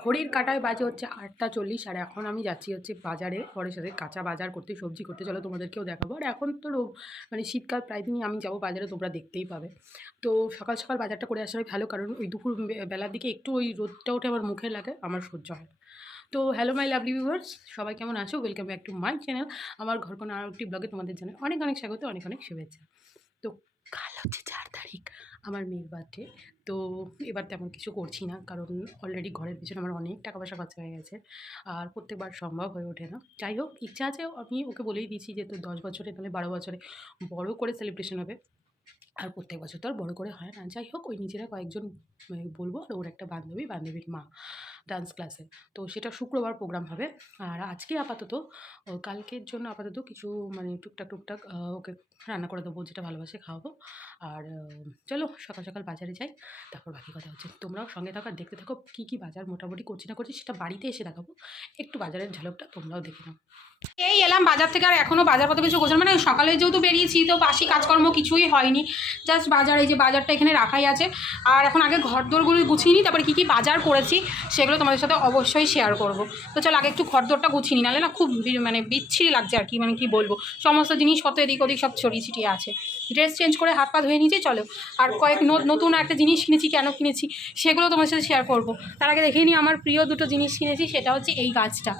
ঘড়ির কাঁটায় বাজে হচ্ছে ৮টা ৪০, আর এখন আমি যাচ্ছি হচ্ছে বাজারে পরের সাথে কাঁচা বাজার করতে, সবজি করতে। চলো তোমাদেরকেও দেখাবো। আর এখন তো মানে শীতকাল প্রায় দিনই আমি যাবো বাজারে, তোমরা দেখতেই পাবে। তো সকাল সকাল বাজারটা করে আসাই ভালো, কারণ ওই দুপুর বেলার দিকে একটু ওই রোদটা ওঠে আমার মুখে লাগে, আমার সহ্য হয় না। তো হ্যালো মাই লাভলি ভিউয়ার্স, সবাই কেমন আছো? Welcome back to my channel. আমার ঘরকোনা আরও একটি ব্লগে তোমাদের জানাই অনেক অনেক স্বাগত, অনেক অনেক শুভেচ্ছা। তো কাল হচ্ছে 4 তারিখ, আমার মেয়ের বার্থডে। তো এবার তেমন কিছু করছি না, কারণ অলরেডি ঘরের পিছনে আমার অনেক টাকা পয়সা খরচা হয়ে গেছে, আর প্রত্যেকবার সম্ভব হয়ে ওঠে না। যাই হোক, ইচ্ছা আছে, আমি ওকে বলেই দিয়েছি যে তো 10 বছরে তাহলে 12 বছরে বড় করে সেলিব্রেশন হবে। আর প্রত্যেক বছর তো আর বড় করে হয় না। যাই হোক, ওই নিজেরা কয়েকজন বলবো, আর ওর একটা বান্ধবীর মা ডান্স ক্লাসে। তো সেটা শুক্রবার প্রোগ্রাম হবে। আর আজকে আপাতত কালকের জন্য আপাতত কিছু মানে টুকটাক ওকে রান্না করে দেবো, যেটা ভালোবাসে খাওয়াবো। আর চলো সকাল সকাল বাজারে যাই, তারপর বাকি কথা হচ্ছে। তোমরাও সঙ্গে থাকো আর দেখতে থাকো কী কী বাজার মোটামুটি করছি না করছি, সেটা বাড়িতে এসে দেখাবো। একটু বাজারের ঝলকটা তোমরাও দেখে নাও। এই এলাম বাজার থেকে, আর এখনও বাজারপত্র কিছু গোছানো, মানে সকালে যেহেতু বেরিয়েছি তো বাসি কাজকর্ম কিছুই হয়নি। জাস্ট বাজার, এই যে বাজারটা এখানে রাখাই আছে। আর এখন আগে ঘরদোরগুলো গুছিয়ে নিই, তারপরে কী কী বাজার করেছি সেগুলো তোমাদের সাথে অবশ্যই শেয়ার করব। তো চলো আগে একটু ঘরদোরটা গুছিয়ে নিই, নাহলে না খুব মানে বিচ্ছিরি লাগছে আর কি, মানে কি বলবো, সমস্ত জিনিসপত্র এদিক ওদিক সব ছড়িয়ে ছিটিয়ে আছে। ড্রেস চেঞ্জ করে হাত পা ধুয়ে নিয়েছি, চলো। আর কয়েক নতুন একটা জিনিস কিনেছি, কেন কিনেছি সেগুলো তোমাদের সাথে শেয়ার করব। তার আগে দেখে নিই আমার প্রিয় দুটো জিনিস কিনেছি, সেটা হচ্ছে এই গাছটা।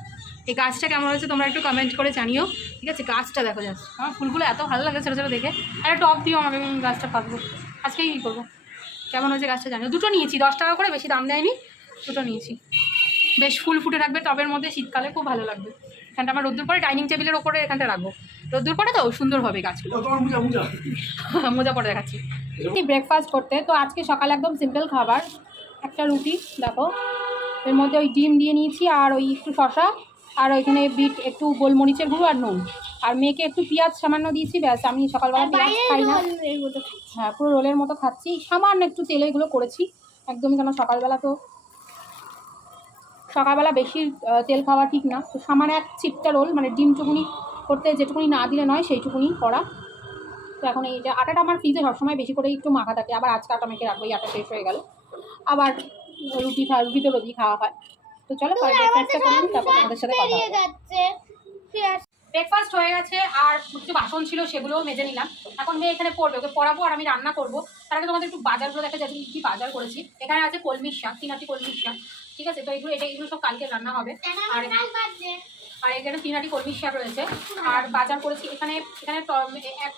এই গাছটা কেমন হয়েছে তোমরা একটু কমেন্ট করে জানিও, ঠিক আছে? গাছটা দেখো, যাচ্ছে আমার ফুলগুলো এত ভালো লাগে ছোটো ছোটো দেখে। আর একটা টপ দিও আমাকে, আমি গাছটা পাতবো আজকেই কী করবো। কেমন হয়েছে গাছটা জানিও। দুটো নিয়েছি 10 টাকা করে, বেশি দাম দেয়নি, দুটো নিয়েছি। বেশ ফুল ফুটে রাখবে টবের মধ্যে, শীতকালে খুব ভালো লাগবে। এখানটা আমার রোদ্দুর পরে ডাইনিং টেবিলের ওপরে এখানটা রাখবো, রোদ্দুর পরে তো সুন্দর হবে গাছগুলো। মোজা পরে দেখাচ্ছি ব্রেকফাস্ট করতে। তো আজকে সকালে একদম সিম্পল খাবার, একটা রুটি দেখো, এর মধ্যে ওই ডিম দিয়ে নিয়েছি, আর ওই একটু শশা, আর ওইখানে বিট, একটু গোলমরিচের গুঁড়ো আর নুন, আর মেয়েকে একটু পেঁয়াজ সামান্য দিয়েছি, ব্যাস। আমি সকালবেলা পেঁয়াজ খাই না। হ্যাঁ, পুরো রোলের মতো খাচ্ছি, সামান্য একটু তেলে এগুলো করেছি একদমই, কেন সকালবেলা বেশি তেল খাওয়া ঠিক না। তো সামান্য এক চিপটা রোল, মানে ডিম চুকুনি করতে যেটুকুনি না দিলে নয় সেইটুকুনি করা। তো এখন এই যে আটাটা আমার ফ্রিজে সবসময় বেশি করে একটু মাখা থাকে, আবার আজকে আটা মেখে রাখবো, এই আটা শেষ হয়ে গেল। আবার রুটি তো রোজই খাওয়া হয়। তো চলো ব্রেকফাস্টটা করে নিই, তারপর আমাদের সাথে কথা হবে। ব্রেকফাস্ট হয়ে গেছে, আর কিছু বাসন ছিল সেগুলোও মেজে নিলাম। এখন মেয়ে এখানে পড়বে, ওকে পড়াবো আর আমি রান্না করবো। তার আগে তোমাদের একটু বাজারগুলো দেখা যাচ্ছে কী বাজার করেছি। এখানে আছে কলমির শাক, 3 আটি কলমির শাক, ঠিক আছে? তো এগুলো সব কালকে রান্না হবে। আর এখানে 3 আটি কলমির শাক রয়েছে। আর বাজার করেছি এখানে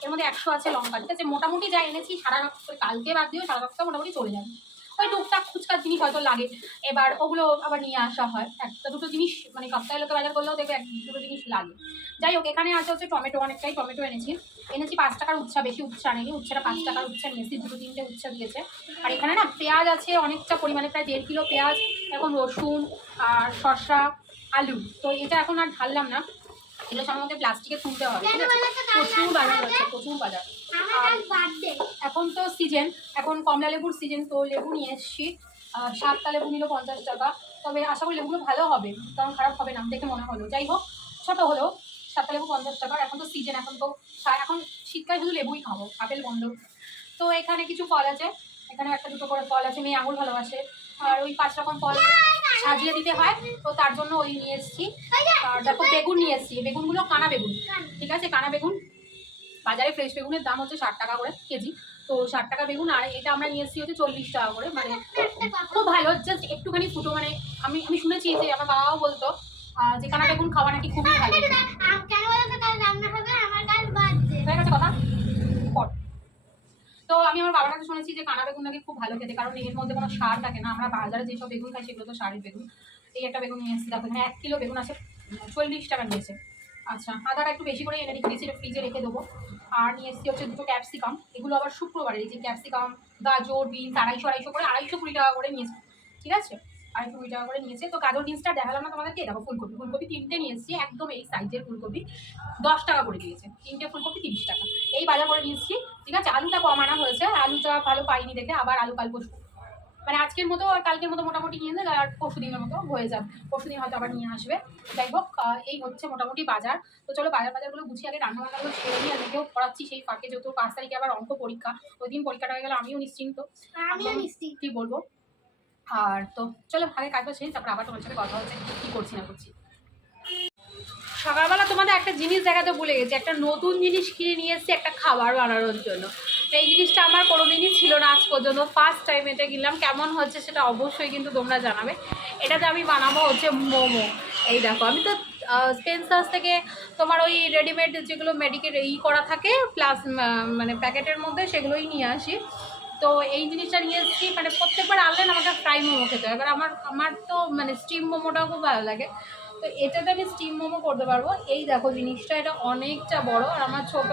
এর মধ্যে 100 আছে লঙ্কা, ঠিক আছে? মোটামুটি যা এনেছি সারা কালকে বাদ দিয়েও সারা সপ্তাহ মোটামুটি চলে যাবে। ওই টুকটাক খুচকার জিনিস হয়তো লাগে, এবার ওগুলো আবার নিয়ে আসা হয়। একটা দুটো জিনিস মানে সপ্তাহে লোকে বাজার করলেও দেখবে 1-2 জিনিস লাগে। যাই হোক, এখানে আছে হচ্ছে টমেটো, অনেকটাই টমেটো এনেছি 5 টাকার উচ্ছা, বেশি উচ্ছা আনেনি, উচ্ছাটা 5 টাকার উচ্ছা নিয়েছি, 2-3টে উচ্ছা দিয়েছে। আর এখানে না পেঁয়াজ আছে অনেকটা পরিমাণে, প্রায় 1.5 কিলো পেঁয়াজ, এখন রসুন আর শসা, আলু। তো এটা এখন আর ঢাললাম না, এগুলো সব আমাকে প্লাস্টিকে তুলতে হবে, ঠিক আছে? প্রচুর বাজার হচ্ছে, প্রচুর বাজার। এখন তো সিজন, এখন কমলা লেবুর সিজন, তো লেবু নিয়ে এসছি। 7টা লেবু নিল 50 টাকা। তবে আশা করি লেবুগুলো ভালো হবে, কারণ খারাপ হবে না দেখে মনে হলো। যাই হোক, ছোটো হলেও 7টা লেবু 50 টাকার। এখন তো সিজন, এখন শীতকালে শুধু লেবুই খাবো, আপেল বন্ধ। তো এখানে কিছু ফল আছে, এখানে একটা দুটো করে ফল আছে, মেয়ে আঙুর ভালোবাসে, আর ওই 5 রকম ফল সাজিয়ে দিতে হয়, তো তার জন্য ওই নিয়ে এসেছি। আর দেখো বেগুন নিয়ে এসেছি, বেগুনগুলো কানা বেগুন, ঠিক আছে? কানা বেগুন, বাজারে ফ্রেশ বেগুনের দাম হচ্ছে 60 টাকা করে কেজি। তো 60 টাকা বেগুন, আর এটা আমরা নিয়ে এসেছি হচ্ছে 40 টাকা করে। মানে খুব ভালো, জাস্ট একটুখানি ফুটো, মানে আমি শুনেছি যে আমার বাবাও বলতো যে কানা বেগুন খাওয়া নাকি খুবই ভালো। হয়ে গেছে কথা। তো আমি আমার বাবার কাছে শুনেছি যে কানা বেগুন নাকি খুব ভালো খেতে, কারণ এর মধ্যে কোনো সার থাকে না। আমরা বাজারে যেসব বেগুন খাই সেগুলো তো সারের বেগুন। এই একটা বেগুন নিয়ে এসেছি, দেখো এখানে 1 কিলো বেগুন আছে, 40 টাকা নিয়েছে। আচ্ছা, আদাটা একটু বেশি করে এনে রেখেছি, এটা ফ্রিজে রেখে দেবো। আর নিয়ে এসেছি হচ্ছে 2টো ক্যাপসিকাম, এগুলো আবার শুক্রবারে, এই যে ক্যাপসিকাম, গাজর, বিনস 250 করে, 220 টাকা করে নিয়েছে, ঠিক আছে? 220 টাকা করে নিয়েছে। তো গাজর বিনসটা দেখালাম না তোমাদেরকে, দেখো ফুলকপি 3টে নিয়ে এসেছি, একদম এই সাইজের ফুলকপি 10 টাকা করে দিয়েছে, 3টে ফুলকপি 30 টাকা। এই বাজার করে নিয়েছি, ঠিক আছে? আলুটা কম আনা হয়েছে, আলুটা ভালো পাইনি দেখে আবার আলু কাল পরশু, মানে আজকের মতো আর কালকের মতো মোটামুটি নিয়ে যাবে, আর পরশু দিনের মতো হয়ে যাবে, পরশু দিন হয়তো আবার নিয়ে আসবে। যাই হোক, এই হচ্ছে মোটামুটি বাজার। তো চলো বাজারগুলো গুছিয়ে আগে রান্নাবান্নাগুলো ছেড়ে নিয়ে আজকেও পড়াচ্ছি সেই ফাঁকে, যেহেতু 5 তারিখে আবার অঙ্ক পরীক্ষা, ওই দিন পরীক্ষাটা হয়ে গেলে আমিও নিশ্চিন্ত। কি বলবো, আর তো চলো আগে কাজটা শেষ, তারপর আবার তোমার সাথে কথা হচ্ছে কী করছি না করছি। সকালবেলা তোমাদের একটা জিনিস দেখাতে ভুলে গেছি, একটা নতুন জিনিস কিনে নিয়ে এসেছি একটা খাবার বানানোর জন্য। এই জিনিসটা আমার কোনোদিনই ছিল না আজ পর্যন্ত, ফার্স্ট টাইম এটা কিনলাম। কেমন হচ্ছে সেটা অবশ্যই কিন্তু তোমরা জানাবে। এটাতে আমি বানাবো হচ্ছে মোমো। এই দেখো আমি তো স্পেন্সার্স থেকে তোমার ওই রেডিমেড যেগুলো মেডিকেল করা থাকে প্লাস মানে প্যাকেটের মধ্যে সেগুলোই নিয়ে আসি। তো এই জিনিসটা নিয়ে এসেছি, মানে প্রত্যেকবার আনলেন আমাকে ফ্রাই মোমো খেতে হয়। এবার আমার তো মানে স্টিম মোমোটাও খুব ভালো লাগে, তো এটাতে আমি স্টিম মোমো করতে পারবো। এই দেখো জিনিসটা, এটা অনেকটা বড়, আর আমার ছোট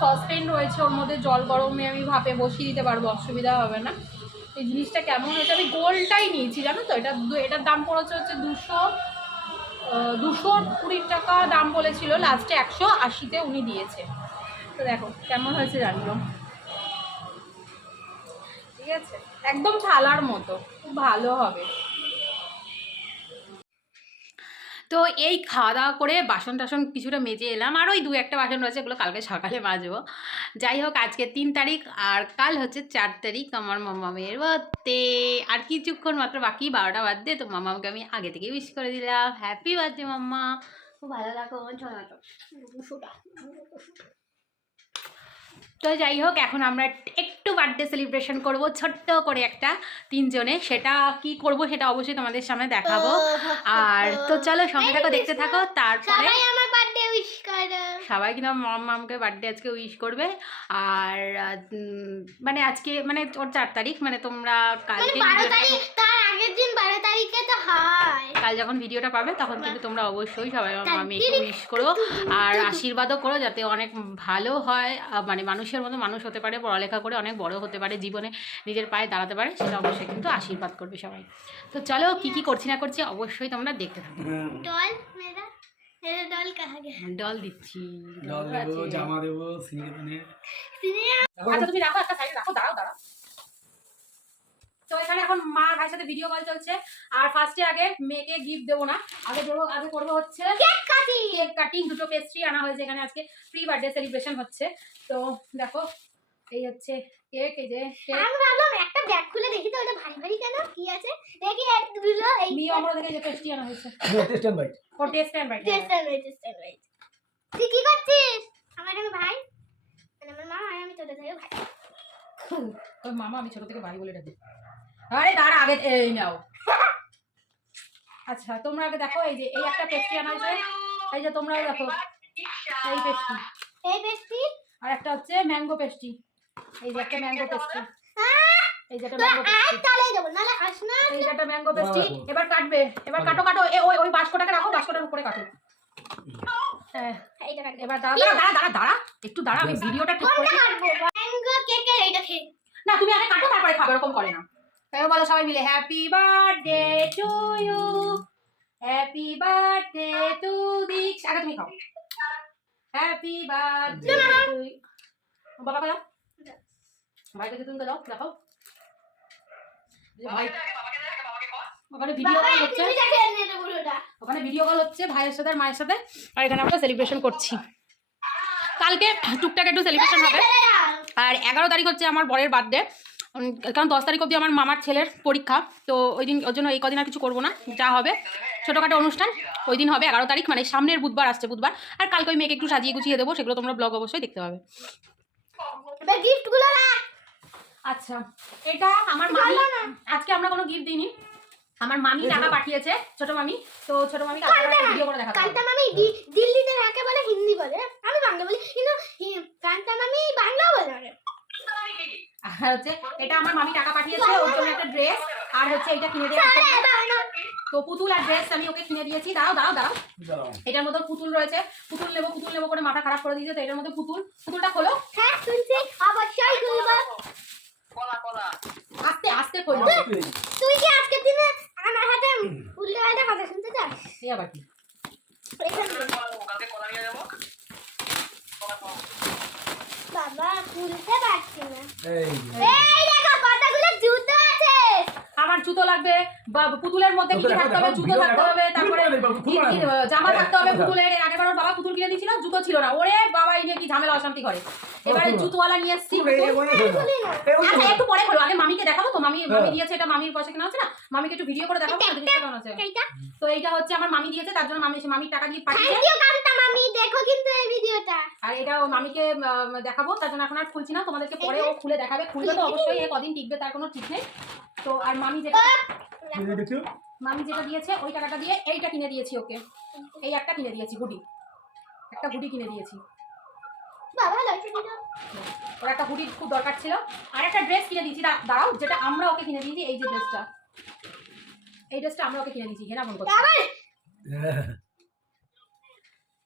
সসপ্যান রয়েছে, ওর মধ্যে জল গরমে আমি ভাপে বসিয়ে দিতে পারবো, অসুবিধা হবে না। এই জিনিসটা কেমন হয়েছে, আমি গোলটাই নিয়েছি জানো তো। এটার দাম পড়েছে হচ্ছে 220 টাকা দাম বলেছিল, লাস্টে 180-তে উনি দিয়েছে। তো দেখো কেমন হয়েছে জানিও, ঠিক আছে, একদম থালার মতো, খুব ভালো হবে। তো এই খাওয়া দাওয়া করে বাসন টাসন কিছুটা মেজে এলাম, আর ওই 2-1টা বাসন রয়েছে, এগুলো কালকে সকালে মাজবো। যাই হোক, আজকে 3 তারিখ আর কাল হচ্ছে 4 তারিখ, আমার মামামের বার্থডে। আর কিছুক্ষণ মাত্র বাকি, 12টা বার্থডে। তো মামাকে আমি আগে থেকে উইশ করে দিলাম, হ্যাপি বার্থডে মাম্মা, খুব ভালো লাগো আমার ছোটো। তো যাই হোক, এখন আমরা একটু বার্থডে সেলিব্রেশন করব ছোট্ট করে একটা 3 জনে। সেটা কি করব সেটা অবশ্যই তোমাদের সামনে দেখাবো। আর তো চলো সঙ্গে থাকো, দেখতে থাকো। তারপরে সবাই কিন্তু মামকে বার্থডে আজকে উইশ করবে। আর মানে আজকে মানে ওর 4 তারিখ, মানে তোমরা কালকে কাল যখন ভিডিওটা পাবে তখন কিন্তু তোমরা অবশ্যই সবাই মামিকে উইশ করো, আর আশীর্বাদও করো যাতে অনেক ভালো হয়, মানে মানুষের মতো মানুষ হতে পারে, পড়ালেখা করে অনেক বড় হতে পারে, জীবনে নিজের পায়ে দাঁড়াতে পারে, সেটা অবশ্যই কিন্তু আশীর্বাদ করবে সবাই। তো চলো কি কি করছি না করছি অবশ্যই তোমরা দেখতে থাকো। ডল দিচ্ছি, জামা দেবো, আচ্ছা তুমি রাখো, একটা সাইডে রাখো, দাঁড়াও। তো এখানে এখন মা ভাইয়ের সাথে ভিডিও কল চলছে। আর ফার্স্টে আগে মেয়েকে গিফট দেবো না, আগে করবো হচ্ছে কেক কাটিং। 2টো পেস্ট্রি আনা হয়েছে এখানে, আজকে প্রি বার্থডে সেলিব্রেশন হচ্ছে। তো দেখো এই হচ্ছে কেক, এই যে আমি ভাবলাম একটা ব্যাগ খুলে দেখি তো ওটা ভারী ভারী কেন, কি আছে দেখি। একগুলো এই নিয়ে আমরা দেখে যে পেস্ট্রি আনা হয়েছে, টেস্ট এন্ড বাইট। ও টেস্ট এন্ড বাইট। তুই কি করছিস? আমার ভাই, মানে আমার মা আর আমি ছোট থেকে ভাই। তোর মামা আমি ছোট থেকে ভাই বলে ডাকি। আরে দাঁড়া, আগে এই নাও। আচ্ছা তোমরা আগে দেখো, এই যে এই একটা পেস্ট্রি আনা হয়েছে, এই যে তোমরা দেখো এই পেস্ট্রি, আর একটা হচ্ছে ম্যাঙ্গো পেস্ট্রি। এই যে একটা ম্যাঙ্গো পেস্ট্রি, এই যে একটা ম্যাঙ্গো পেস্ট্রি, তালাই দেব নালে খাস না। এই যে একটা ম্যাঙ্গো পেস্ট্রি। এবার কাটবে, এবার কাটো। ওই বাস্কটাকে রাখো, বাস্কটার উপরে কাটো। হ্যাঁ এবার দাঁড়া একটু দাঁড়া, আমি ভিডিওটা ঠিক করে ম্যাঙ্গো কেকের এইটা খেয়ে না, তুমি আগে কাটো তারপরে খাবে, এরকম করে না। তাই বলো সবাই মিলে happy birthday to you, happy birthday to Diksha. আগে তুমি খাও, হ্যাপি বার্থডে টু ইউ। বাবাকে দাও, ভাইকে তুমি দাও, দেখো ভাই ওখানে ভিডিও কল হচ্ছে, ভাইয়ের সাথে আর মায়ের সাথে। আর এখানে আমরা সেলিব্রেশন করছি। কালকে টুকটাক একটু সেলিব্রেশন হবে। আর 11 তারিখ হচ্ছে আমার বরের বার্থডে, কারণ 10 তারিখ অবধি আমার মামার ছেলের পরীক্ষা। তো ওই দিন, ওর জন্য এই কদিন আর কিছু করবো না, যা হবে ছোটোখাটো অনুষ্ঠান ওই দিন হবে 11 তারিখ, মানে সামনের বুধবার আসছে বুধবার। আর কালকে ওই মেয়েকে একটু সাজিয়ে গুছিয়ে দেবো, সেগুলো তোমরা ব্লগ অবশ্যই দেখতে পাবে। আচ্ছা এটা আমার মামি, আজকে আমরা কোনো গিফট দিইনি, আমার মামি টাকা পাঠিয়েছে, ছোট মামি। তো ছোট মামি ভিডিও করে দেখাবো। কান্তা মামি দিল্লিতে থাকে বলে হিন্দি বলে, আমি বাংলা বলি, কিন্তু কান্তা মামি বাংলা বলে। আর হচ্ছে এটা আমার মামি টাকা পাঠিয়েছে, ওর জন্য একটা ড্রেস, আর হচ্ছে এটা কিনে দেওয়া। তো পুতুল আর ড্রেস আমি ওকে কিনে দিয়েছি। দাঁড়াও, এটার মধ্যে পুতুল রয়েছে, পুতুল নেবো করে মাথা খারাপ করে দিয়েছে। তো এটার মধ্যে পুতুলটা খোলো। হ্যাঁ শুনছি, অবশ্যই খুলবো। আস্তে খোলো। তুই কি আজকের দিনে আমার হাতে উল্টে পাল্টে কথা শুনতে চাস? এই আবার কি? বাবা খুলতে পারছি না। এই দেখো কতগুলো জুতো আছে। আমার জুতো লাগবে, বা পুতুলের মধ্যে কি কি থাকতে হবে, জুতো থাকতে হবে, তারপরে জামা থাকতে হবে পুতুলের। এর আগের বার ওর বাবা পুতুল কিনে দিয়েছিল, জুতো ছিল না। ওরে বাবা, এই নিয়ে কি ঝামেলা অশান্তি করে। এবারে জুতোওয়ালা নিয়ে এসেছি। আচ্ছা একটু পরে হলো, আগে মামিকে দেখাবো তো। মামি দিয়েছে, এটা মামির পয়সা কেনা আছে না, মামিকে একটু ভিডিও করে দেখাবো না জিনিসটা কেমন আছে। তো এইটা হচ্ছে আমার মামি দিয়েছে, তার জন্য মামির টাকা দিয়ে পাঠিয়েছে। থ্যাংক ইউ কান্তা মামি, দেখো কিন্তু এই ভিডিওটা। আর এটা মামিকে দেখাবো, তার জন্য এখন আর খুলছি না, তোমাদেরকে পরে ও খুলে দেখাবে। খুলবে তো অবশ্যই, এ কদিন টিকবে তার কোনো ঠিক নেই। তো আর মামি যেটা দিয়েছে ওই টাকাটা দিয়ে এইটা কিনে দিয়েছি ওকে। এই একটা কিনে দিয়েছি হুডি, একটা হুডি কিনে দিয়েছি। বাবা লাইট দিও। ওর একটা হুডির খুব দরকার ছিল। আর একটা ড্রেস কিনে দিয়েছি, দাঁড়াও, যেটা আমরা ওকে কিনে দিয়েছি। এই যে ড্রেসটা, এই ড্রেসটা আমরা ওকে কিনে দিয়েছি। হেনা মন করছে,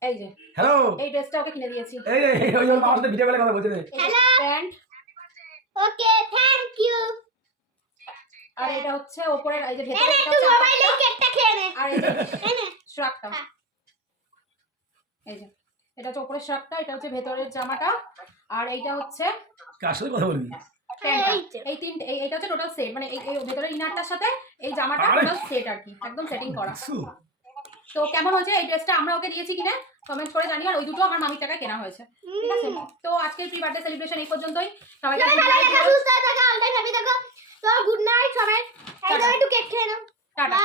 এই যে হ্যালো, এই ড্রেসটা ওকে কিনে দিয়েছি। এই ওই ওর মামার সাথে ভিডিও কলে কথা বলছে রে। Hello, pant. Okay thank you. আর এটা হচ্ছে ওপরের এই যে এনে ভেতরে একটু মোবাইলে কেকটা খেয়ে নে। আর এই যে এনে শ্রাকটা, এই যে এটা হচ্ছে ওপরের শ্রাকটা, এটা হচ্ছে ভেতরের জামাটা, আর এইটা হচ্ছে কার সাথে কথা বলবি? প্যান্টটা। এই তিনটে, এইটা হচ্ছে টোটাল সেট, মানে এই ভেতরের ইনারটার সাথে এই জামাটা টোটাল সেট আর কি, একদম সেটিং করা। তো কেমন হয়েছে এই ড্রেসটা আমরা ওকে দিয়েছি কিনে কমেন্ট করে জানিও। আর ওই দুটো আমার মামির টাকায় কেনা হয়েছে, ঠিক আছে? তো আজকের প্রি বার্থডে সেলিব্রেশন এই পর্যন্তই। সবাইকে সুস্থ থাকো, অল টাইম হ্যাপি থাকো। তো গুড নাইট সবাই। একদম একটু কেক খেয়ে নাও। টাটা।